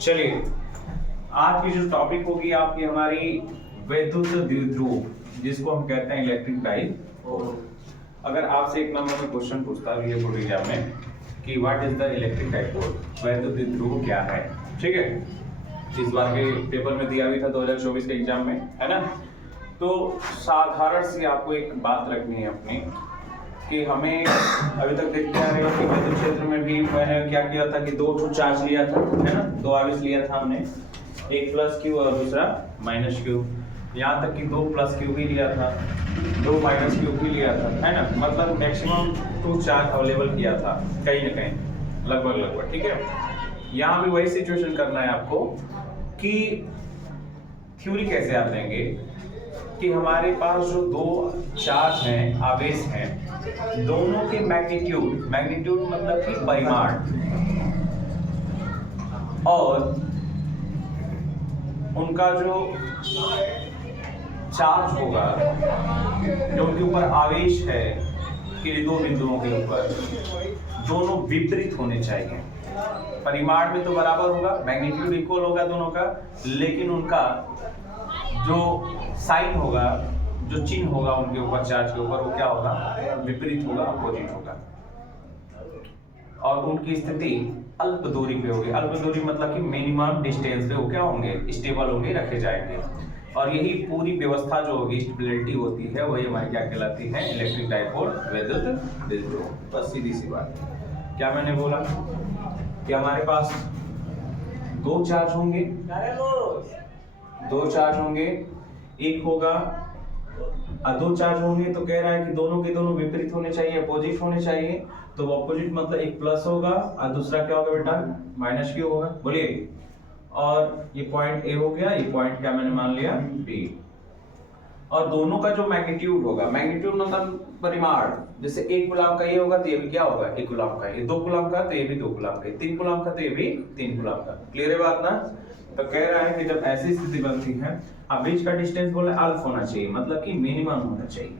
चलिए, आज की जो टॉपिक होगी आपकी हमारी वैद्युत द्विध्रुव, जिसको हम कहते हैं इलेक्ट्रिक डाइपोल। अगर आपसे एक नंबर में क्वेश्चन पूछता भी है बोर्ड एग्जाम में कि what is the electric dipole, वैद्युत द्विध्रुव क्या है, ठीक है। इस बार के पेपर में दिया भी था 2024 के एग्जाम में, है ना। तो साधारण सी आपको एक बात रखनी है अपनी कि हमें अभी तक देखते आ रहे हैं कि विद्युत क्षेत्र में भी मैंने क्या किया था कि दो चार्ज लिया था, है ना, दो आवेश लिया था हमने, एक प्लस क्यू और दूसरा माइनस क्यू। यहाँ तक कि दो प्लस क्यू भी लिया था, दो माइनस क्यू भी लिया था, है ना। मतलब मैक्सिमम 2 चार्ज अवेलेबल किया था कहीं ना कहीं, लगभग, ठीक है। यहाँ भी वही सिचुएशन करना है आपको कि थ्योरी कैसे आप देंगे कि हमारे पास जो दो चार्ज हैं, आवेश हैं, दोनों के मैग्नीट्यूड मतलब कि परिमाण, और उनका जो चार्ज होगा, जो उनके ऊपर आवेश है कि दो बिंदुओं के ऊपर, दोनों विपरीत होने चाहिए। परिमाण में तो बराबर होगा, मैग्नीट्यूड इक्वल होगा दोनों का, लेकिन उनका जो साइन होगा, जो चिन्ह होगा उनके ऊपर, चार्ज के ऊपर, वो क्या होगा, विपरीत होगा, अपोजिट होगा। और उनकी स्थिति अल्प दूरी पे होगी। अल्प दूरी मतलब कि मिनिमम डिस्टेंस पे वो क्या होंगे, स्टेबल होंगे, रखे जाएंगे। और यही पूरी व्यवस्था जो होगी, स्टेबिलिटी होती है, वही हमारी क्या कहलाती है, इलेक्ट्रिक डाइपोल, वैद्युत द्विध्रुव। बस सीधी सी बात। क्या मैंने बोला कि हमारे पास दो चार्ज होंगे, एक होगा, दो चार्ज होंगे, तो कह रहा है कि दोनों के दोनों विपरीत होने चाहिए, अपोजिट होने चाहिए। तो अपोजिट मतलब एक प्लस होगा और दूसरा क्या होगा बेटा, माइनस क्यू होगा, बोलिए। और ये पॉइंट ए हो गया, ये पॉइंट क्या मैंने मान लिया, बी। और दोनों का जो मैग्नीट्यूड होगा, मैग्नीट्यूड मतलब परिमाण, जैसे 1 कूलम का ये होगा तो ये भी क्या होगा, 1 कूलम का, ये 2 कूलम का तो ये भी 2 कूलम का, 3 कूलम का तो ये भी 3 कूलम का। क्लियर है बात ना। तो कह रहा है कि जब ऐसी स्थिति बनती है, अब बीच का डिस्टेंस बोले अल्फ होना चाहिए, मतलब कि मिनिमम होना चाहिए।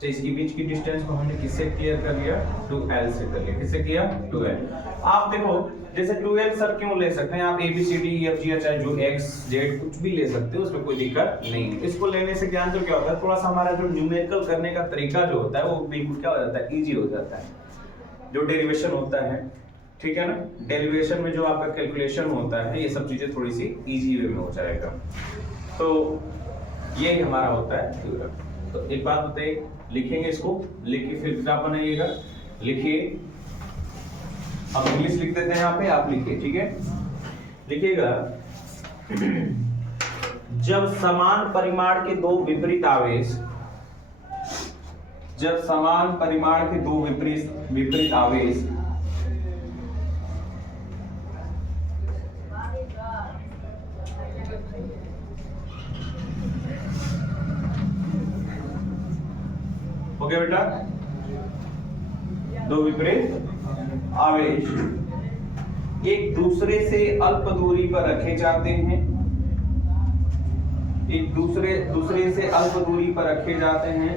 तो इसकी बीच की डिस्टेंस को हमने किससे क्लियर कर लिया, 2l से कर लिया। किससे किया, 2l। आप देखो जैसे 2l सर क्यों ले सकते हैं आप, ABCDEFG चाहे जो x z कुछ भी ले सकते हो, उसमें कोई दिक्कत नहीं है। इसको लेने से ज्ञान तो क्या होता है, थोड़ा सा हमारा जो न्यूमेरिकल करने का तरीका जो होता है वो बिल्कुल क्या हो जाता है, इजी हो जाता है। जो डेरिवेशन होता है, ठीक है ना, डेरिवेशन में जो आपका कैलकुलेशन होता है, ये सब चीजें थोड़ी सी इजी वे में हो जाएगा। तो ये हमारा होता है थ्योरम। तो एक बात बताइए, लिखेंगे इसको, लिख के फिर क्या बनाइएगा, लिखिए। अब इंग्लिश लिख देते हैं यहाँ पे, आप लिखिए, ठीक है। लिखिएगा, जब समान परिमाण के दो विपरीत आवेश, जब समान परिमाण के दो विपरीत आवेश हो गया बेटा, दो विपरीत आवेश एक दूसरे से अल्प दूरी पर रखे जाते हैं, एक दूसरे से अल्प दूरी पर रखे जाते हैं,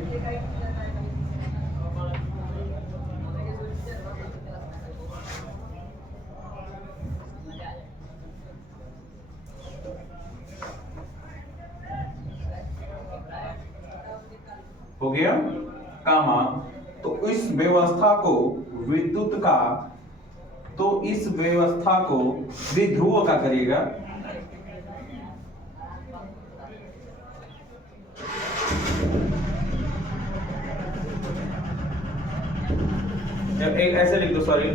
हो गया कामा। तो इस व्यवस्था को विद्युत का, तो इस व्यवस्था को द्विध्रुव का करिएगा, एक ऐसे लिख दो, सॉरी,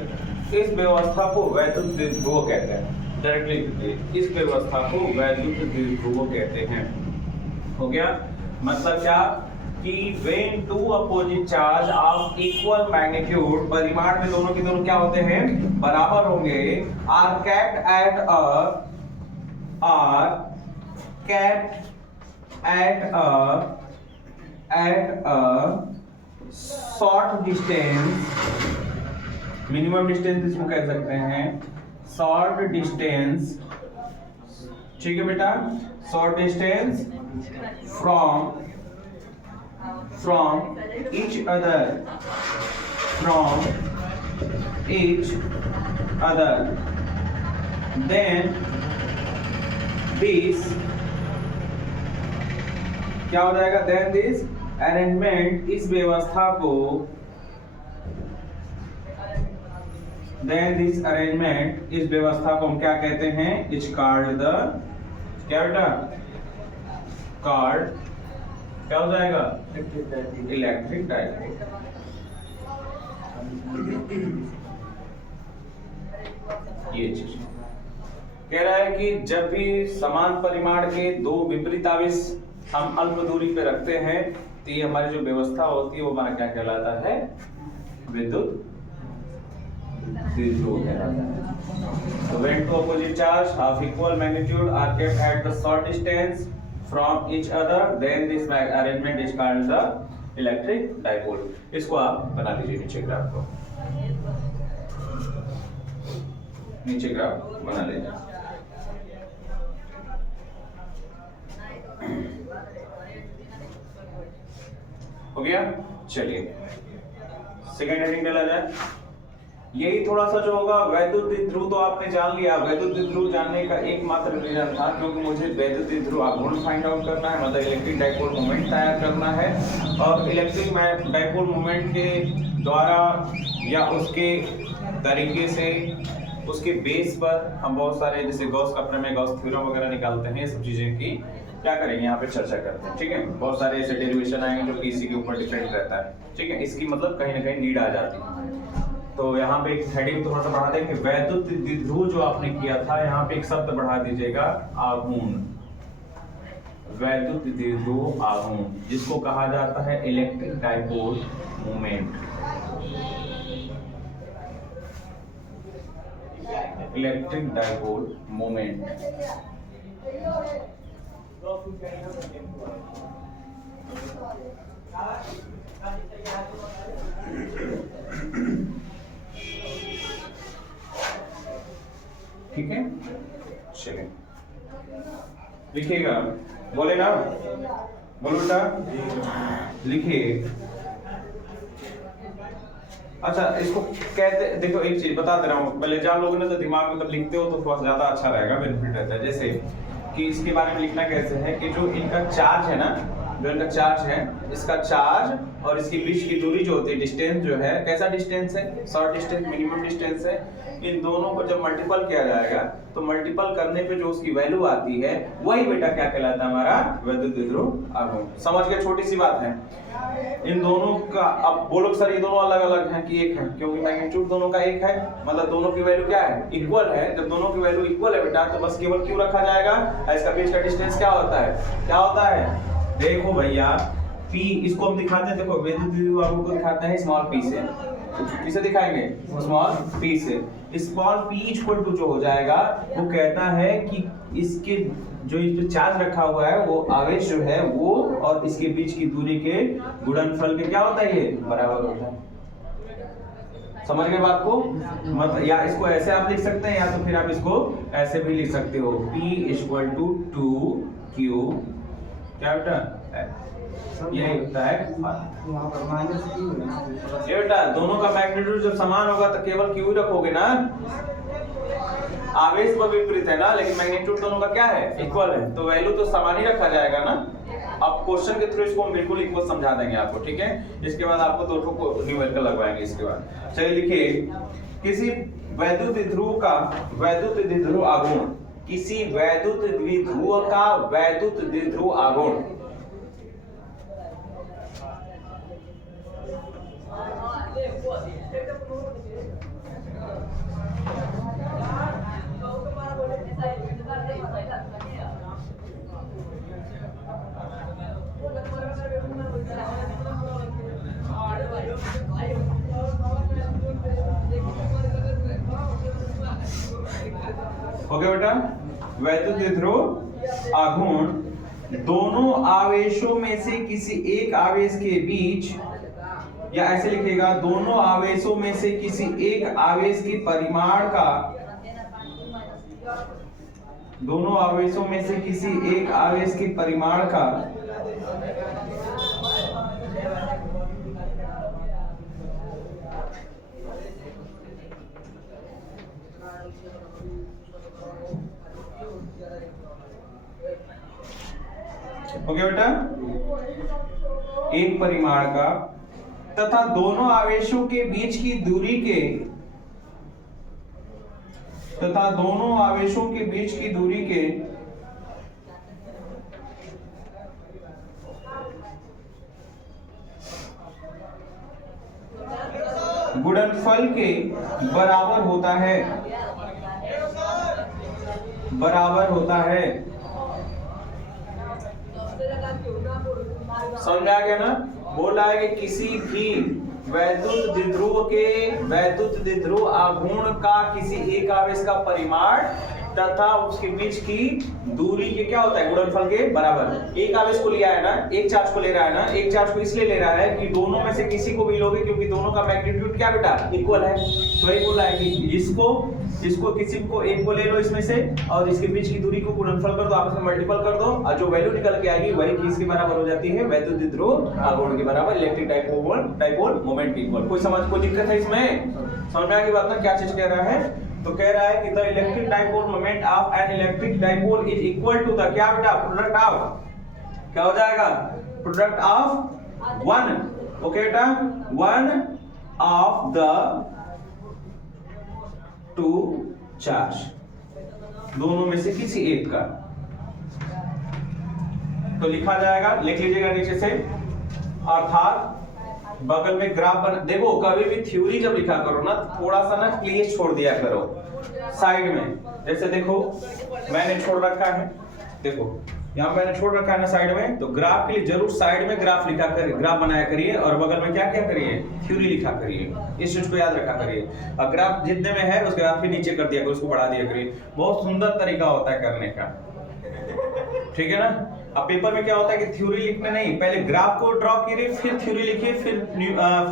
इस व्यवस्था को वैद्युत द्विध्रुव कहते हैं। डायरेक्टली इस व्यवस्था को वैद्युत द्विध्रुव कहते हैं। हो गया, मतलब क्या कि when two opposite charge of equal magnitude, परिमाण में दोनों के दोनों क्या होते हैं, बराबर होंगे, are kept at a short distance, minimum distance इसको कह सकते हैं, शॉर्ट डिस्टेंस, ठीक है बेटा, short distance from each other, then this क्या हो जाएगा, देन दिस अरेंजमेंट, इस व्यवस्था को, देन दिस अरेंजमेंट, इस व्यवस्था को हम क्या कहते हैं, इज कॉल्ड द, क्या बेटा, कॉल्ड, क्या हो जाएगा, इलेक्ट्रिक डाइपोल। ये चीज कह रहा है कि जब भी समान परिमाण के दो विपरीत आवेश हम अल्प दूरी पे रखते हैं तो ये हमारी जो व्यवस्था होती है वो हमारा क्या कहलाता है, विद्युत द्विध्रुव कहलाता है। So when two opposite charge of equal magnitude are kept at the short distance from each other, then this arrangement is called the electric dipole। इसको आप बना लीजिए नीचे ग्राफ को, नीचे ग्राफ बना लीजिए। हो गया, चलिए सेकेंड हेडिंग डाला जाए। यही थोड़ा सा जो होगा वैद्युत द्विध्रुव तो आपने जान लिया। वैद्युत द्विध्रुव जानने का एकमात्र रीजन था क्योंकि मुझे वैद्युत द्विध्रुव आघूर्ण फाइंड आउट करना है, मतलब इलेक्ट्रिक डाइपोल मोमेंट तैयार करना है, और इलेक्ट्रिक डाइपोल मोमेंट के द्वारा या उसके तरीके से, उसके बेस पर हम बहुत सारे जैसे गॉस का प्रमेय, गॉस थ्योरम वगैरह निकालते हैं। ये सब चीजें की क्या करेंगे यहाँ पे चर्चा करते हैं, ठीक है। बहुत सारे ऐसे डेरिवेशन आएंगे जो कि इसी के ऊपर डिपेंड रहता है, ठीक है। इसकी मतलब कहीं ना कहीं नीड आ जाती है। तो यहाँ पे एक हेडिंग थोड़ा सा बढ़ा दें कि वैद्युत द्विध्रुव जो आपने किया था, यहाँ पे एक शब्द बढ़ा दीजिएगा, आघूर्ण। वैद्युत द्विध्रुव आघूर्ण, जिसको कहा जाता है electric dipole moment. Electric dipole moment. ठीक है, चलिए लिखिएगा, बोले ना, बोलो बेटा, लिखिए। अच्छा, इसको कहते, देखो एक चीज बता दे रहा हूँ, पहले जान लोगे ना तो दिमाग में जब लिखते हो तो थोड़ा ज्यादा अच्छा रहेगा, बेनिफिट रहता है। जैसे कि इसके बारे में लिखना कैसे है कि जो इनका चार्ज है ना, जो इनका चार्ज है, इसका चार्ज और इसके बीच की दूरी जो होती है, डिस्टेंस जो है, कैसा डिस्टेंस है, शॉर्ट डिस्टेंस, मिनिमम डिस्टेंस है। इन दोनों को जब मल्टीपल किया जाएगा तो मल्टीपल करने पे जो उसकी वैल्यू आती है वही बेटा क्या कहलाता है, हमारा वैद्युत द्विध्रुव आघूर्ण। समझ गए, छोटी सी बात है। इन दोनों का, अब बोलो सर ये दोनों अलग अलग हैं कि एक है, क्योंकि मैग्नीट्यूड दोनों का एक है, मतलब दोनों की वैल्यू क्या है, इक्वल है। जब दोनों की वैल्यू इक्वल है बेटा तो बस केवल क्यू रखा जाएगा, इसका बीच का डिस्टेंस क्या होता है, क्या होता है, देखो भैया P, इसको हम दिखाते हैं, देखो वैद्युत द्विध्रुव आघूर्ण को दिखाते हैं स्मॉल p से। किसे दिखाएंगे, स्मॉल p से। स्मॉल p इक्वल टू जो हो जाएगा वो कहता है कि इसके जो इस पे चार्ज रखा हुआ है वो आवेश जो है वो और इसके बीच की दूरी के गुणनफल के क्या होता है, ये बराबर होता है। समझ गए बात को, मतलब या इसको ऐसे आप लिख सकते हैं या तो फिर आप इसको ऐसे भी लिख सकते हो, P इक्वल टू 2Q, क्या बेटा, यही होता है। ये बेटा दोनों का मैग्नीट्यूड जब समान होगा तो केवल Q रखोगे ना, आवेश पर विपरीत है ना, लेकिन मैग्नीट्यूड दोनों का क्या है, इक्वल है, तो वैल्यू तो समान ही रखा जाएगा ना। अब क्वेश्चन के थ्रू इसको हम बिल्कुल इक्वल समझा देंगे आपको, ठीक है। इसके बाद आपको दो को न्यूमेरिकल लगवाएंगे इसके बाद। चलिए लिखिए, किसी वैद्युत द्विध्रुव का वैद्युत द्विध्रुव आघूर्ण, किसी वैद्युत द्विध्रुव का वैद्युत द्विध्रुव आघूर्ण ओके बेटा, वैद्युत द्विध्रुव आघूर्ण दोनों आवेशों में से किसी एक आवेश के बीच, या ऐसे लिखेगा, दोनों आवेशों में से किसी एक आवेश के परिमाण का, दोनों आवेशों में से किसी एक आवेश के परिमाण का ओके बेटा, एक परिमाण का तथा दोनों आवेशों के बीच की दूरी के गुणनफल के बराबर होता है। समझ आ गया ना? बोला है कि किसी भी वैद्युत द्विध्रुव आघूर्ण का किसी एक आवेश का परिमाण तथा उसके बीच की दूरी के क्या होता है? गुणनफल के बराबर। एक आवेश को लिया है ना, एक चार्ज को ले रहा है ना, एक चार्ज को इसलिए ले रहा है कि दोनों में से किसी को भी लोगे क्योंकि दोनों का मैग्नीट्यूड क्या बेटा? इक्वल है। तो यही बोला है कि इसको किसी को एक को ले लो इसमें से और इसके बीच की दूरी को गुणनफल कर दो, आपस में मल्टीपल कर दो और जो वैल्यू निकल के आएगी वही किसके बराबर हो जाती है? वैद्युत द्विध्रुव आघूर्ण के बराबर, इलेक्ट्रिक डाइपोल मोमेंट के इक्वल। कोई दिक्कत है इसमें? समझ में आ गई बात ना क्या चीज कह रहा है? तो कह रहा है कि the electric dipole moment of an electric dipole is equal to the क्या बेटा? प्रोडक्ट ऑफ क्या हो जाएगा? प्रोडक्ट ऑफ वन, ओके बेटा, one of the two charge, दोनों में से किसी एक का। तो लिखा जाएगा, लिख लीजिएगा नीचे से, अर्थात बगल में ग्राफ बना। देखो कभी भी थ्योरी जब लिखा करो ना थोड़ा सा ना क्लियर छोड़ दिया करो साइड में। जैसे देखो मैंने छोड़ रखा है, देखो यहाँ मैंने छोड़ रखा है ना साइड में, तो ग्राफ के लिए जरूर साइड में ग्राफ लिखा करिए, ग्राफ बनाया करिए और बगल में क्या क्या करिए? थ्योरी लिखा करिए। इस चीज को याद रखा करिए। और ग्राफ जितने में है उसके बाद फिर नीचे कर दिया करिए, उसको बढ़ा दिया करिए। बहुत सुंदर तरीका होता है करने का, ठीक है ना? अब पेपर में क्या होता है कि थ्योरी लिखने नहीं, पहले ग्राफ को ड्रॉ कीजिए, फिर थ्योरी लिखिए, फिर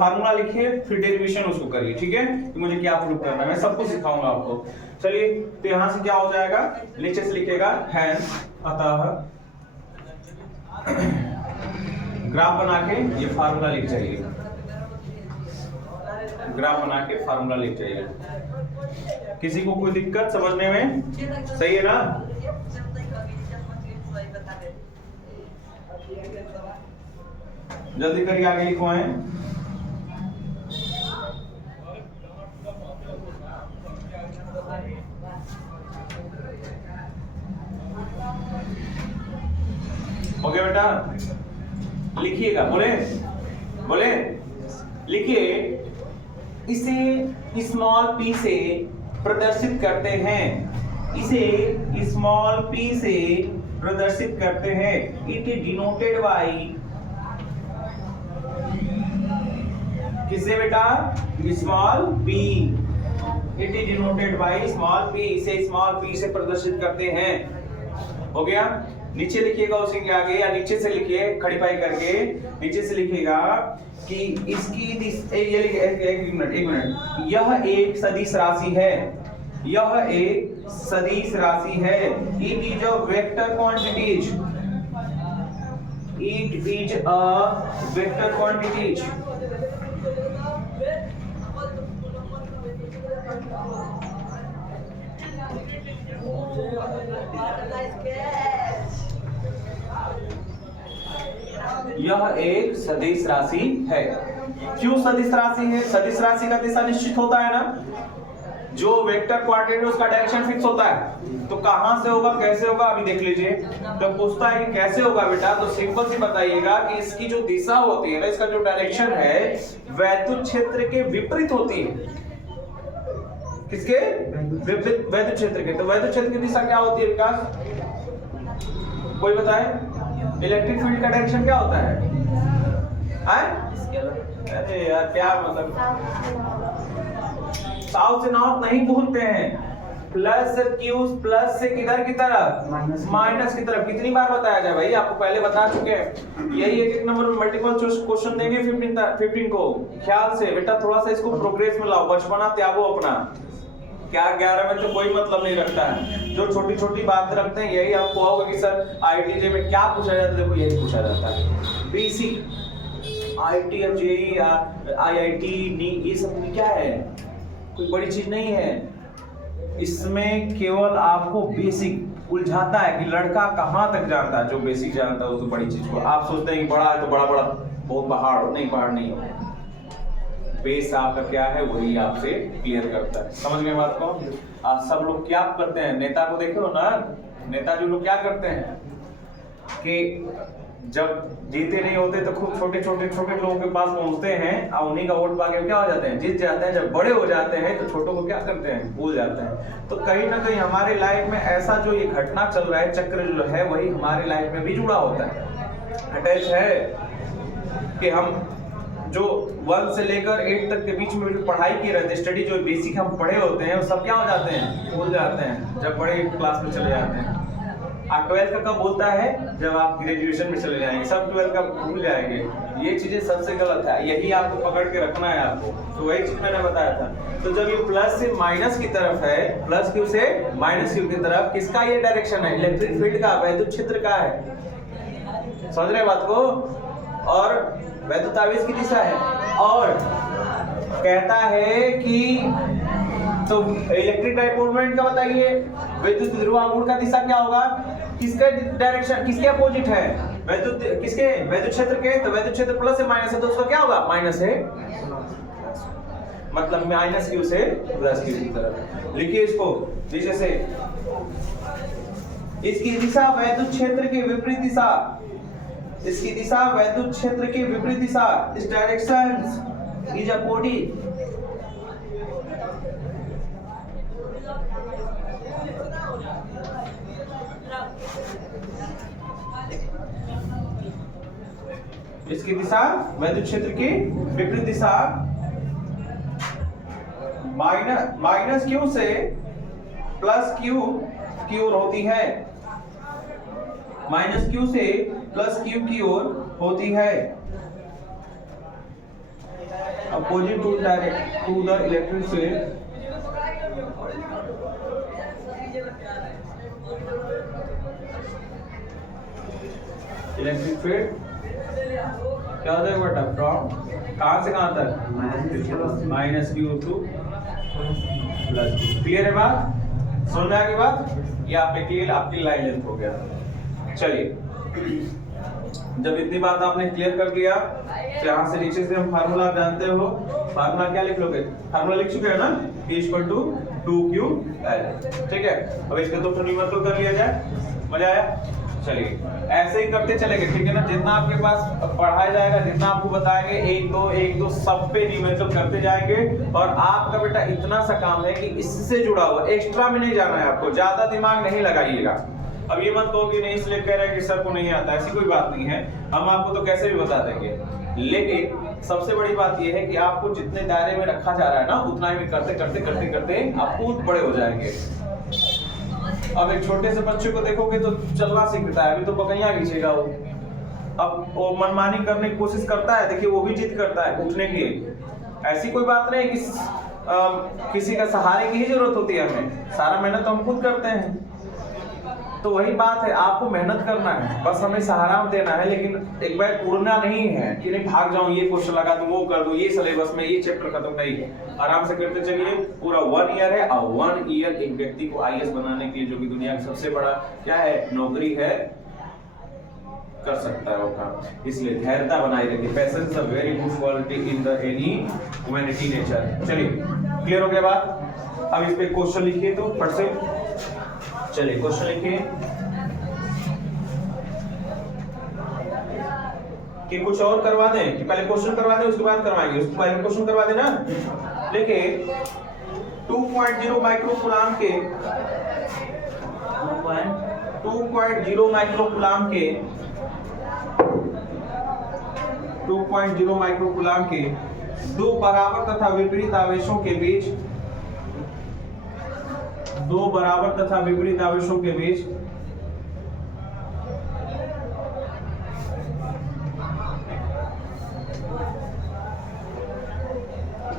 फार्मूला लिखिए, फिर डेरिवेशन उसको करिए, ठीक है? कि मुझे क्या प्रूव करना है, मैं सब कुछ सिखाऊंगा आपको। चलिए, तो यहां से क्या हो जाएगा? नीचे से लिखेगा हैंस, अतः ग्राफ बना के ये फार्मूला लिख जाइए, ग्राफ बना के फार्मूला लिख जाइए। किसी को कोई दिक्कत समझने में? सही है ना? जल्दी करिए, आगे लिखो है। ओके बेटा, लिखिएगा, बोले लिखिए। इसे स्मॉल p से प्रदर्शित करते हैं, इसे स्मॉल p से प्रदर्शित करते हैं। इट इज डिनोटेड बाई, किससे बेटा? Small p। It is denoted by small p, इसे स्मॉल p से प्रदर्शित करते हैं। हो गया? नीचे लिखिएगा उसी के आगे, या नीचे से लिखिए खड़ी पाई करके, नीचे से लिखिएगा कि इसकी एक मिनट, यह एक सदिश राशि है, यह एक सदिश राशि है। It is a vector quantities, it is a vector quantities. यह एक सदिश राशि है। क्यों सदिश राशि है? सदिश राशि का दिशा निश्चित होता है ना, जो वेक्टर क्वांटिटी उसका डायरेक्शन फिक्स होता है। तो कहां से होगा, कैसे होगा, अभी देख लीजिए। तो पूछता है कि कैसे होगा बेटा, तो सिंपल सी बताइएगा कि इसकी जो दिशा होती है ना, इसका जो डायरेक्शन है वैद्युत क्षेत्र के विपरीत होती है। किसके? वैद्युत क्षेत्र के। तो वैद्युत क्षेत्र की दिशा क्या होती है विकास? कोई बताए? इलेक्ट्रिक फील्ड का डायरेक्शन क्या होता है? अरे यार क्या मतलब, साउथ से नॉर्थ नहीं बोलते हैं। प्लस क्यू, प्लस से किधर की तरफ? माइनस की तरफ। कितनी बार बताया जाए भाई, आपको पहले बता चुके हैं। यही एक नंबर में मल्टीपल चॉइस क्वेश्चन देंगे 15 को। ख्याल से बेटा थोड़ा सा इसको प्रोग्रेस में लाओ, बचपना त्यागो अपना। क्या 11 में तो कोई मतलब नहीं रखता है, जो छोटी छोटी बात रखते हैं यही आपको होगा कि सर आईटीजे में क्या पूछा जाता है। देखो यही पूछा जाता है, बेसिक आईटी और जेई आईआईटी नी, ये सब क्या है, कोई बड़ी चीज नहीं है। इसमें केवल आपको बेसिक उलझाता है कि लड़का कहाँ तक जानता है, जो बेसिक जानता है उस बड़ी चीज को। आप सोचते हैं कि बड़ा है तो बड़ा बड़ा बहुत पहाड़ हो, नहीं पहाड़ नहीं हो, बेस आपका क्या है वही आपसे क्लियर करता है। समझ गए बात को? आप सब लोग क्या करते हैं, नेता को देखो ना, नेता जो लोग क्या करते हैं कि जब जीते नहीं होते तो खूब छोटे छोटे छोटे लोगों के पास पहुंचते हैं और उन्हीं का वोट पाके क्या हो जाते हैं, जीत जाते हैं। जब बड़े हो जाते हैं तो छोटों को क्या करते हैं, भूल जाते हैं। तो कहीं ना कहीं हमारे लाइफ में ऐसा जो ये घटना चल रहा है, चक्र जो है वही हमारे लाइफ में भी जुड़ा होता है, अटैच है। कि हम जो 1 से लेकर 8 तक के बीच में जो पढ़ाई की रहते हैं, स्टडी जो बेसिक हम पढ़े होते हैं वो सब क्या हो जाते हैं, भूल जाते हैं जब बड़े क्लास में चले जाते हैं। 12th का कब होता है, जब आप ग्रेजुएशन में चले जाएंगे, सब 12th का भूल जाएंगे। ये चीजें सबसे गलत है, यही आपको पकड़ के रखना है आपको। तो वही चीज मैंने बताया था। तो जब ये प्लस से माइनस की तरफ है, प्लस क्यू से माइनस क्यू की तरफ, किसका ये डायरेक्शन है, इलेक्ट्रिक फील्ड का, वैद्युत क्षेत्र का है। समझ रहे बात को? और वैद्युत आवेश की दिशा है, और कहता है कि तो इलेक्ट्रिक डाइपोल मोमेंट का बताइए, वैद्युत ध्रुवांगुण का दिशा क्या होगा, किसका डायरेक्शन, किसके अपोजिट है, वैद्युत किसके, वैद्युत क्षेत्र के। तो वैद्युत क्षेत्र प्लस से माइनस है तो उसका क्या होगा, माइनस है, मतलब माइनस क्यू से प्लस क्यू की तरफ। लिखिए इसको नीचे से, इसकी दिशा वैद्युत क्षेत्र के विपरीत दिशा, इसकी दिशा वैद्युत क्षेत्र के विपरीत दिशा, इस डायरेक्शन इज अपोजिट। इसकी दिशा वैद्युत क्षेत्र की विपरीत दिशा माइनस क्यू से प्लस क्यू की ओर होती है, माइनस क्यू से प्लस क्यू की ओर होती है, opposite to direct to the electric field. Electric field क्या हो जाएगा बेटा, फ्रॉम कहां से कहां तक, minus q to plus q. Clear है बात, समझ में आ गई बात? ये आपकी लाइन लेंथ हो गया। चलिए, जब इतनी बात आपने क्लियर कर दिया तो यहाँ से नीचे से हम फार्मूला जानते हो, फार्मूला क्या लिख लोगे, फार्मूला लिख चुके हैं ना, P = 2QL। ठीक है, अब इसके दो न्यूमेरिकल कर लिया जाए, मजा आया? चलिए ऐसे ही करते चलेंगे, ठीक है ना। जितना आपके पास पढ़ाया जाएगा, जितना आपको बताएंगे, 1 2 सब पे न्यूमेरिकल करते जाएंगे। और आपका बेटा इतना सा काम है कि इससे जुड़ा हुआ, एक्स्ट्रा में नहीं जाना है आपको, ज्यादा दिमाग नहीं लगाइएगा। अब ये मत कहो कि नहीं इसलिए कह रहे हैं कि सर को नहीं आता, ऐसी कोई बात नहीं है, हम आपको तो कैसे भी बता देंगे। लेकिन सबसे बड़ी बात ये है कि आपको जितने दायरे में रखा जा रहा है ना, उतना ही करते करते करते करते आप खुद बड़े हो जाएंगे। अब एक छोटे से बच्चे को देखोगे तो चलना सीखता है, अभी तो बकैया खींचेगा वो। अब वो मनमानी करने की कोशिश करता है, देखिए वो भी जिद करता है उठने की। ऐसी कोई बात नहीं कि किसी का सहारे की ही जरूरत होती है, हमें सारा मेहनत तो हम खुद करते हैं। तो वही बात है, आपको मेहनत करना है, बस हमें सहारा देना है। लेकिन एक बार उड़ना नहीं है कि नहीं भाग जाऊं, ये क्वेश्चन लगा दूं, वो कर दूं, ये सिलेबस में ये चैप्टर खत्म नहीं है। आराम से करते चलिए। पूरा 1 ईयर है, और 1 ईयर एक व्यक्ति को IAS बनाने के लिए, जो कि दुनिया का सबसे बड़ा क्या है, नौकरी है, कर सकता है वो काम। इसलिए धैर्यता बनाए रखिए। Patience is a very good quality in the any humanity nature. चलिए, क्लियर हो गया बात? अब इस पे क्वेश्चन लिखिए तो फट से। चलिए क्वेश्चन लिखिए कि कुछ और करवा दें, कि पहले क्वेश्चन करवा दें उसके बाद करवाएंगे, उसके पहले क्वेश्चन करवा दें ना। देखिए 2.0 माइक्रोकूलम के 2.0 माइक्रोकूलम के 2.0 माइक्रोकूलम के दो बराबर तथा विपरीत आवेशों के बीच, दो बराबर तथा विपरीत आवेशों के बीच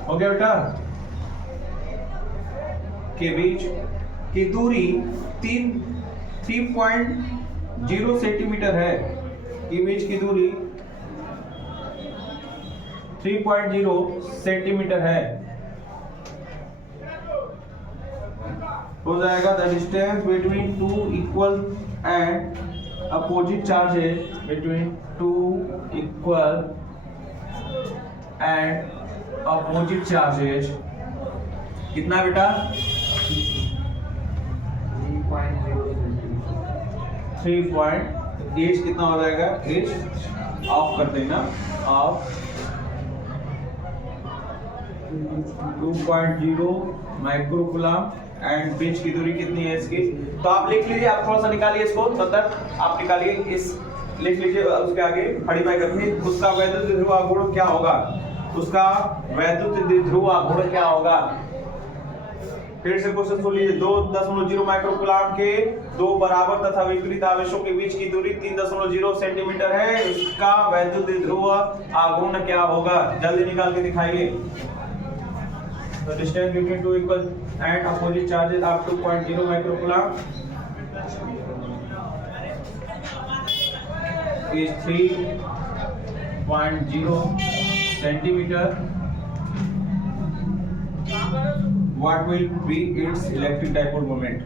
हो गया बेटा, के बीच की दूरी 3.0 सेंटीमीटर है, के बीच की दूरी 3.0 सेंटीमीटर है। हो जाएगा the distance between two equal and opposite charges between two equal and opposite charges कितना बेटा 3 पॉइंट एज कितना हो जाएगा एज ऑफ कर देना ऑफ 2.0 माइक्रोकूलम एंड बीच की दूरी कितनी है इसकी, तो आप लिख लीजिए, आप थोड़ा सा निकालिए इसको, मतलब आप निकालिए इस, लिख लीजिए उसके आगे मॉडिफाई करके, उसका वैद्युत ध्रुव आघूर्ण क्या होगा, उसका वैद्युत ध्रुव आघूर्ण क्या होगा। फिर से क्वेश्चन सुन लीजिए, 2.0 माइक्रोकूलम के दो बराबर तथा विपरीत आवेशों के बीच की दूरी 3.0 सेंटीमीटर है, उसका वैद्युत ध्रुव आघूर्ण क्या होगा, जल्दी निकाल के दिखाइए। The distance between two equal and opposite charges of 2.0 microcoulomb is 3.0 centimeter. What will be its electric dipole moment?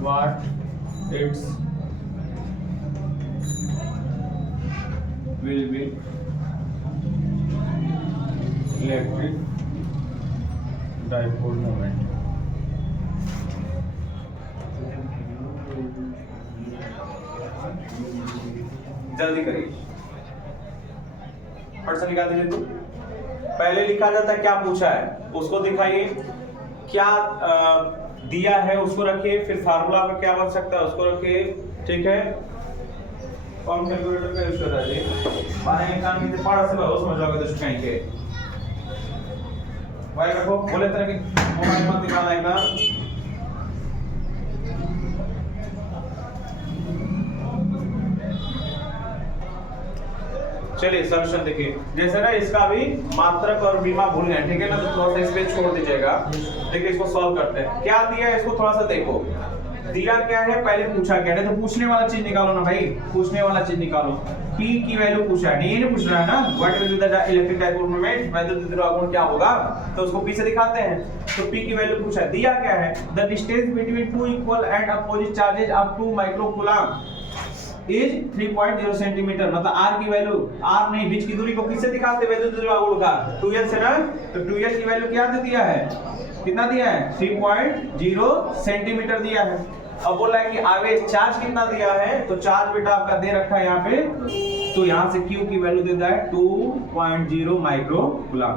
What its will be electric dipole moment. जल्दी करिए, फट से निकाल दीजिए। तो पहले लिखा जाता है क्या पूछा है उसको दिखाइए, क्या दिया है उसको रखिए, फिर फार्मूला में क्या बन सकता है उसको रखिए, ठीक है। कौन कैलकुलेटर का यूज कर रहा है, बारह निकाल के पढ़ा से बहुत समझ आओगे तो कहीं के भाई रखो, बोले तरह के मोबाइल मत निकालना है ना। चलिए सॉल्यूशन देखिए, जैसे ना इसका भी मात्रक और बीमा भूल गए, ठीक है ना, तो थोड़ा सा इस पे छोड़ दीजिएगा। देखिए इसको सॉल्व करते हैं, क्या दिया है इसको थोड़ा सा देखो, दिया क्या है पहले पूछा क्या है, तो पूछने वाला चीज निकालो ना भाई, पूछने वाला चीज निकालो। P की वैल्यू पूछा है, नहीं पूछ रहा है ना, what will be the electric dipole moment, वैद्युत ध्रुव आघूर्ण क्या होगा, तो उसको P से दिखाते हैं। तो P की वैल्यू पूछा है, दिया क्या है, the distance between two equal and opposite charges of 2 microcoulomb is 3.0 centimetre, मतलब R की वैल्यू, R नहीं बीच की दूरी को किससे दिखाते हैं, वैद्युत ध्रुव आघूर्ण का 2L से ना, तो 2L की वैल्यू क्या दे दिया है, कितना दिया है 3.0 सेंटीमीटर दिया है। अब बोला है कि आवेश चार्ज कितना दिया है, तो चार्ज बेटा आपका दे रखा है यहाँ पे, तो यहाँ से Q की वैल्यू देता है 2.0 माइक्रोकूलम।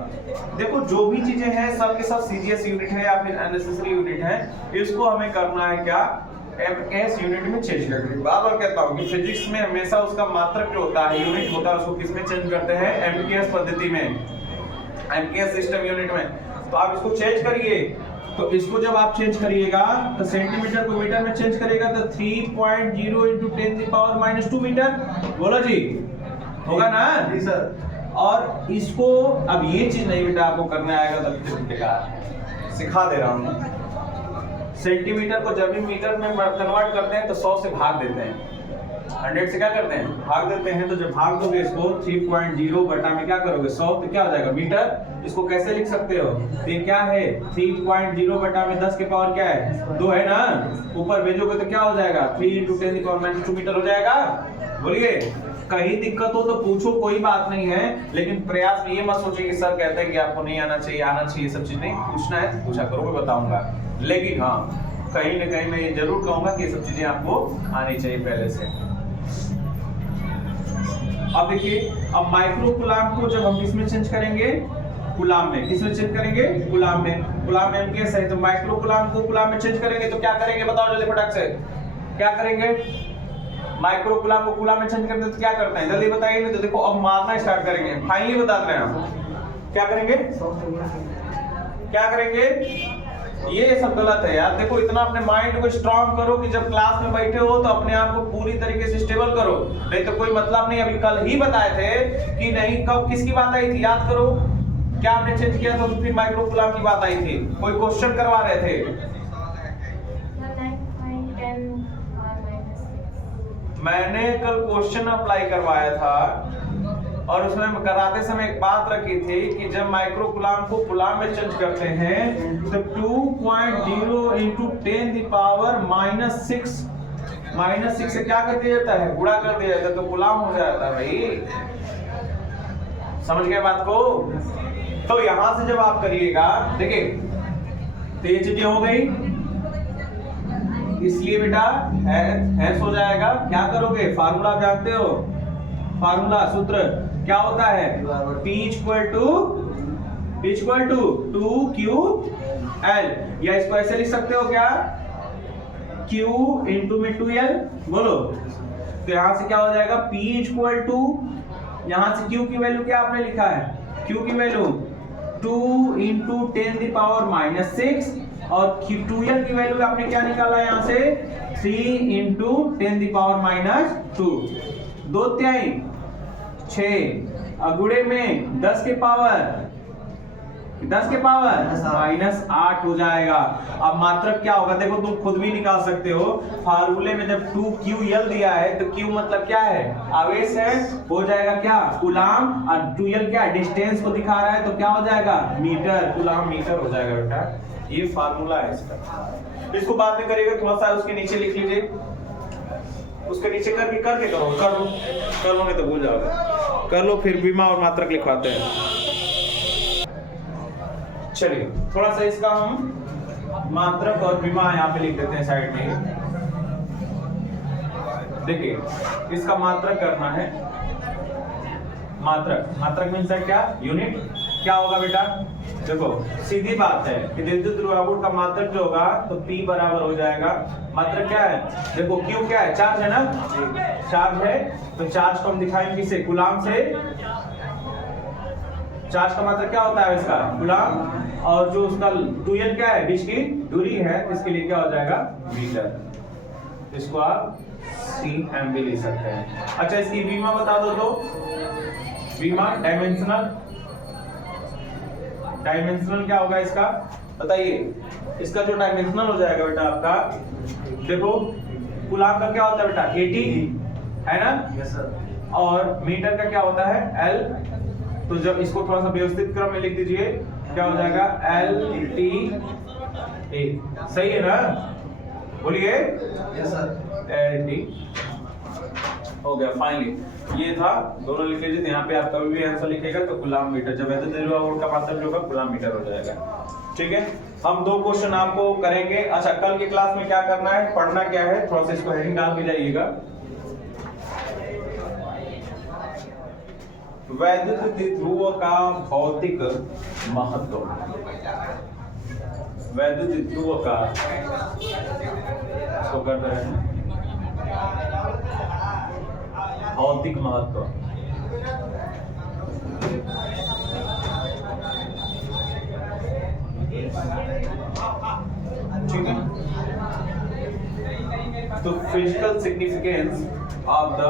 देखो जो भी चीजें हैं सब के सब सीजीएस यूनिट है या फिर अननेसेसरी यूनिट है, इसको हमें करना है क्या, एमएस यूनिट में चेंज करके। बार बार कहता हूँ कि फिजिक्स में हमेशा उसका मात्रक जो होता है, यूनिट होता है, उसको किस में चेंज करते हैं, एमकेएस पद्धति में, एमकेएस सिस्टम यूनिट में। तो आप इसको चेंज करिए, तो इसको जब आप चेंज करिएगा तो सेंटीमीटर को मीटर में चेंज करिएगा, तो 3.0 into 10⁻⁻² मीटर, बोलो जी, होगा ना जी सर। और इसको अब ये चीज नहीं बेटा आपको करना आएगा तो बेकार, सिखा दे रहा हूँ। सेंटीमीटर को जब भी मीटर में कन्वर्ट करते हैं तो 100 से भाग देते हैं, 100 से क्या करते हैं भाग देते हैं, तो जब भाग दोगे इसको 3.0 बटा में क्या करोगे 100, तो क्या हो जाएगा मीटर। इसको कैसे लिख सकते हो, ये क्या है 3.0 बटा में 10 के पावर क्या है 2 है ना, ऊपर भेजोगे तो क्या हो जाएगा 3 into 10⁻⁻² मीटर हो जाएगा। बोलिए कहीं दिक्कत हो तो पूछो, कोई बात नहीं है, लेकिन प्रयास में ये मत सोचिए कि सर कहते हैं कि आपको नहीं आना चाहिए, आना चाहिए, सब चीज नहीं, पूछना है तो पूछा करो, मैं बताऊंगा। लेकिन हाँ कहीं ना कहीं मैं ये जरूर कहूंगा कि ये सब चीजें आपको आनी चाहिए पहले से। अब देखिए, अब माइक्रोकूलम को जब हम किसमें चेंज करेंगे, कूलम में, किसमें चेंज करेंगे कूलम में, कूलम में एमकेएस है, तो माइक्रोकूलम को कूलम में चेंज करेंगे तो क्या करेंगे बताओ जल्दी फटाक से, क्या करेंगे, माइक्रोकूलम को कूलम में चेंज करते तो क्या करते हैं जल्दी बताइए। तो देखो अब मारना स्टार्ट करेंगे, फाइनली बता रहे हैं हम क्या करेंगे, क्या करेंगे, ये सब गलत है यार। देखो इतना अपने माइंड को स्ट्रांग करो कि जब क्लास में बैठे हो तो अपने आप को पूरी तरीके से स्टेबल करो, नहीं तो कोई मतलब नहीं। अभी कल ही बताए थे कि नहीं, कब किसकी बात आई थी याद करो, क्या आपने चेंज किया था, तो फिर माइक्रोकूलम की बात आई थी, कोई क्वेश्चन करवा रहे थे, मैंने कल क्वेश्चन अप्लाई करवाया था और उसमें कराते समय एक बात रखी थी कि जब माइक्रो कूलाम को कूलाम में चेंज करते हैं तो 2.0 into 10 the power -6 से क्या कर दिया जाता है, गुणा कर दिया जाता है, तो कूलाम हो जाता है भाई। समझ गए बात को? तो यहां से जब आप करिएगा, देखिए तो ये चीजें हो गई, इसलिए बेटा एस हो जाएगा। क्या करोगे, फार्मूला जानते हो, फार्मूला सूत्र क्या होता है, P इक्वल टू 2QL, या इसको ऐसे लिख सकते हो क्या, Q इंटू में 2L, बोलो। तो यहां से क्या हो जाएगा, P इक्वल टू, यहां से Q की वैल्यू क्या आपने लिखा है, Q की वैल्यू 2 इंटू 10 की पावर -6, और 2L की वैल्यू आपने क्या निकाला है यहाँ से, 3 इंटू 10 की पावर -2, 2 तिहाई 6, अगुड़े में 10 के पावर -8 हो जाएगा। अब मात्रक क्या होगा, देखो तुम खुद भी निकाल सकते हो, फार्मूले में जब 2QL दिया है तो Q मतलब क्या है, आवेश है, हो जाएगा क्या, कूलाम, और 2L क्या है, डिस्टेंस को दिखा रहा है, तो क्या हो जाएगा, मीटर, कूलाम मीटर हो जाएगा बेटा। ये फार्मूला है इसका। इसको बाद में करिएगा, थोड़ा सा उसके नीचे लिख लीजिए, उसके नीचे करके करो, कर लो नहीं तो भूल जाओगे, कर लो, फिर बीमा और मात्रक लिखवाते हैं। चलिए थोड़ा सा इसका हम मात्रक और बीमा यहाँ पे लिख देते हैं साइड में। देखिए इसका मात्रक करना है, मात्रक मीन्स क्या, यूनिट। क्या होगा बेटा, देखो सीधी बात है कि विद्युत ध्रुवावुट का मात्रक जो होगा तो P बराबर हो जाएगा, मात्रक क्या है, देखो Q क्या है, चार्ज है ना, चार्ज है, तो चार्ज को हम दिखाएंगे किसे, कूलाम से। चार्ज का मात्रक क्या होता है इसका, कूलाम, और जो उसका 2L क्या है, बीच की दूरी है, इसके लिए क्या हो जाएगा, मीटर। इसको आप CM भी ले सकते हैं। अच्छा इसकी बीमा बता दो, तो बीमा डायमेंशनल क्या होगा इसका, बताइए। इसका जो डायमेंशनल हो जाएगा बेटा आपका, देखो कूलाम का क्या होता है बेटा, 80 है ना, यस सर, और मीटर का क्या होता है, L। तो जब इसको थोड़ा सा व्यवस्थित क्रम में लिख दीजिए, क्या हो जाएगा, LTA, सही है ना, बोलिए, यस सर, LT हो गया फाइनली। ये था, दोनों लिख लीजिए। यहाँ पे आप कभी भी आंसर लिखेगा तो कूलाम मीटर, जब विद्युत ध्रुवावुट का मात्रक जो होगा कूलाम मीटर हो जाएगा। ठीक है, हम 2 क्वेश्चन आपको करेंगे। अच्छा कल की क्लास में क्या करना है, पढ़ना क्या है, थोड़ा सा इसको हेडिंग डाल के जाइएगा। वैद्युत ध्रुव का भौतिक महत्व, वैद्युत ध्रुव का, इसको कर रहे हैं भौतिक महत्व। ठीक है, तो physical significance of the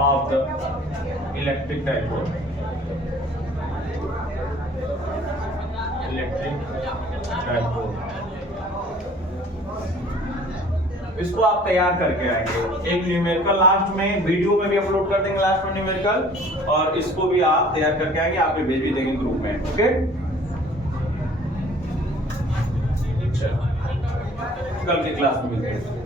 of the electric dipole, इसको आप तैयार करके आएंगे। एक न्यूमेरिकल लास्ट में वीडियो में भी अपलोड कर देंगे, लास्ट में न्यूमेरिकल, और इसको भी आप तैयार करके आएंगे, आप भेज भी देंगे ग्रुप में। ओके, कल की क्लास में मिलते हैं।